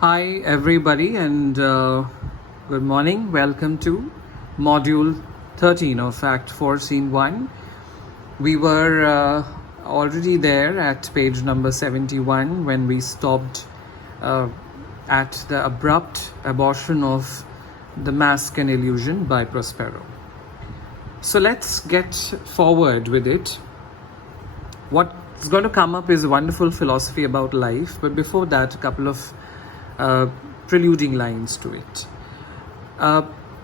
Hi, everybody, and good morning. Welcome to Module 13 of Act 4, Scene 1. We were already there at page number 71 when we stopped at the abrupt abortion of the mask and illusion by Prospero. So let's get forward with it. What's going to come up is a wonderful philosophy about life, but before that, a couple of preluding lines to it.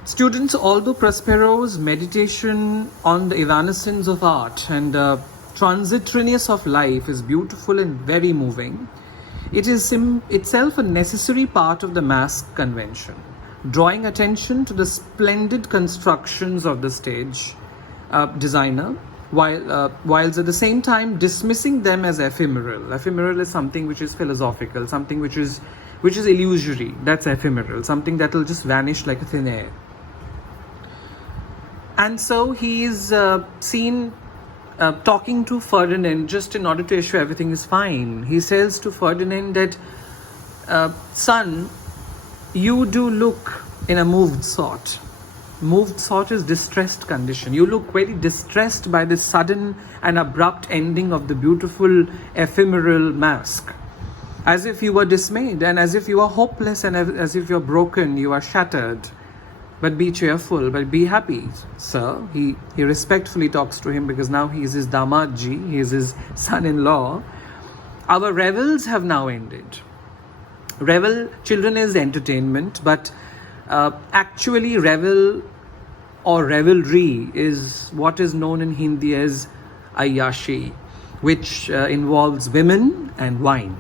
Students, although Prospero's meditation on the evanescence of art and transitoriness of life is beautiful and very moving, it is itself a necessary part of the mask convention, drawing attention to the splendid constructions of the stage designer, whilst at the same time dismissing them as ephemeral. Ephemeral is something which is philosophical, something which is illusory. That's ephemeral, something that will just vanish like a thin air. And so he is seen talking to Ferdinand just in order to assure everything is fine. He says to Ferdinand that, son, you do look in a moved sort. Moved sort is distressed condition. You look very distressed by this sudden and abrupt ending of the beautiful ephemeral mask. As if you were dismayed and as if you are hopeless and as if you're broken, you are shattered. But be cheerful, but be happy, sir. He respectfully talks to him because now he is his damadji, he is his son-in-law. Our revels have now ended. Children is entertainment, but actually revel or revelry is what is known in Hindi as ayyashi, which involves women and wine.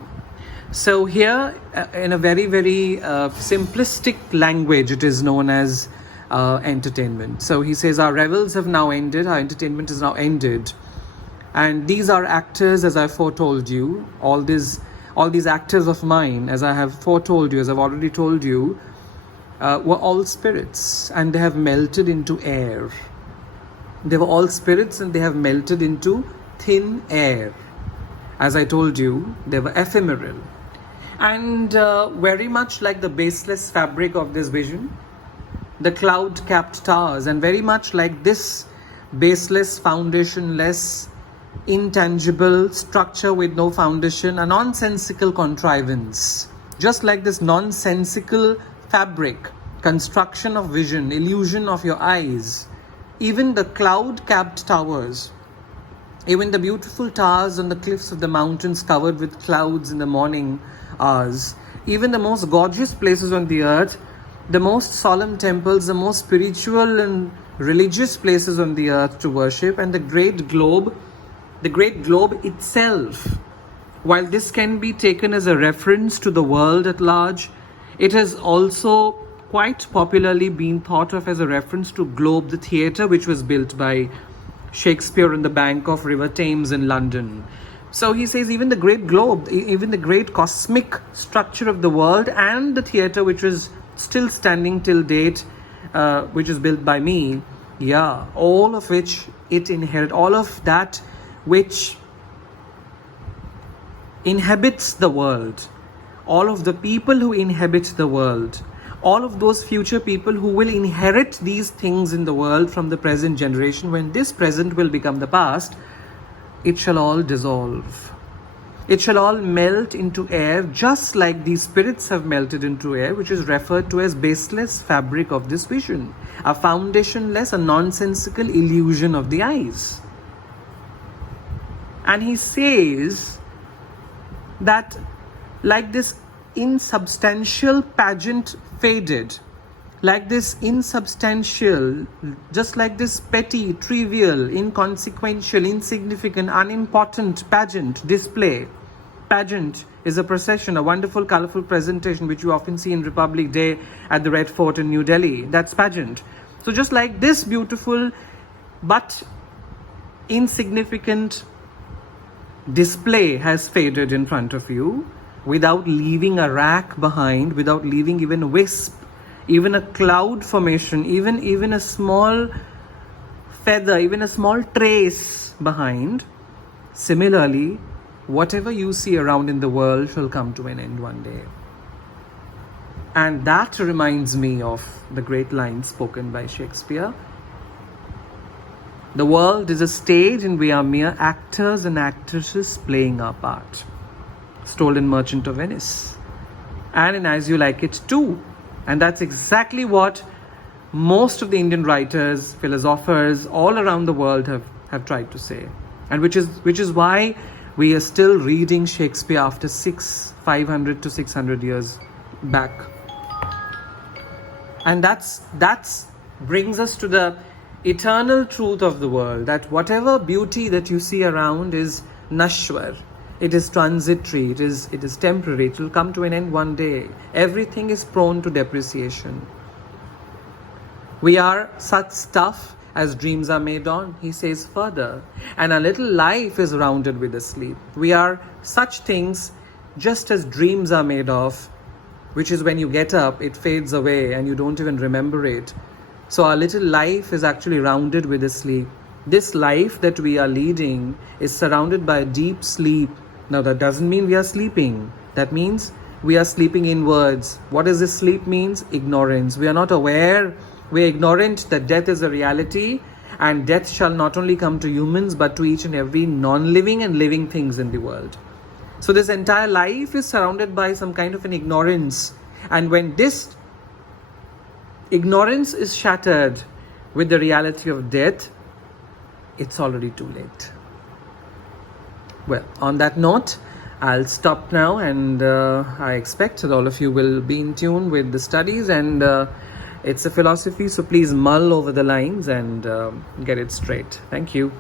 So here, in a very, very simplistic language, it is known as entertainment. So he says, our revels have now ended, our entertainment is now ended. And these are actors, as I foretold you, all these actors of mine, as I have foretold you, as I've already told you, were all spirits, and they have melted into air. They were all spirits and they have melted into thin air. As I told you, they were ephemeral. And very much like the baseless fabric of this vision, the cloud-capped towers, and very much like this baseless, foundationless, intangible structure with no foundation, a nonsensical contrivance. Just like this nonsensical fabric, construction of vision, illusion of your eyes, even the cloud-capped towers, even the beautiful towers on the cliffs of the mountains covered with clouds in the morning hours, even the most gorgeous places on the earth, the most solemn temples, the most spiritual and religious places on the earth to worship, and the great globe itself, while this can be taken as a reference to the world at large, it has also quite popularly been thought of as a reference to Globe, the theatre which was built by Shakespeare on the bank of River Thames in London. So he says even the great globe, even the great cosmic structure of the world, and the theatre which was still standing till date, which is built by me, all of which it inherit, all of that which inhabits the world, all of the people who inhabit the world, all of those future people who will inherit these things in the world from the present generation, when this present will become the past, it shall all dissolve. It shall all melt into air, just like these spirits have melted into air, which is referred to as baseless fabric of this vision, a foundationless, a nonsensical illusion of the eyes. And he says that like this insubstantial pageant faded, like this insubstantial, just like this petty, trivial, inconsequential, insignificant, unimportant pageant display. Pageant is a procession, a wonderful, colorful presentation which you often see in Republic Day at the Red Fort in New Delhi. That's pageant. So just like this beautiful but insignificant display has faded in front of you, without leaving a rack behind, without leaving even a wisp, even a cloud formation, even a small feather, even a small trace behind. Similarly, whatever you see around in the world shall come to an end one day. And that reminds me of the great line spoken by Shakespeare. The world is a stage and we are mere actors and actresses playing our part. Stolen Merchant of Venice. And in As You Like It Too. And that's exactly what most of the Indian writers, philosophers all around the world have tried to say. And which is why we are still reading Shakespeare after 500 to 600 years back. And that's brings us to the eternal truth of the world, that whatever beauty that you see around is nashwar. It is transitory, it is temporary, it will come to an end one day. Everything is prone to depreciation. We are such stuff as dreams are made on, he says further, and a little life is rounded with a sleep. We are such things just as dreams are made of, which is when you get up, it fades away and you don't even remember it. So our little life is actually rounded with a sleep. This life that we are leading is surrounded by a deep sleep. Now that doesn't mean we are sleeping. That means we are sleeping inwards. What does this sleep means? Ignorance. We are not aware. We are ignorant that death is a reality, and death shall not only come to humans but to each and every non-living and living things in the world. So this entire life is surrounded by some kind of an ignorance. And when this ignorance is shattered with the reality of death, it's already too late. Well, on that note, I'll stop now, and I expect that all of you will be in tune with the studies, and it's a philosophy, so please mull over the lines and get it straight. Thank you.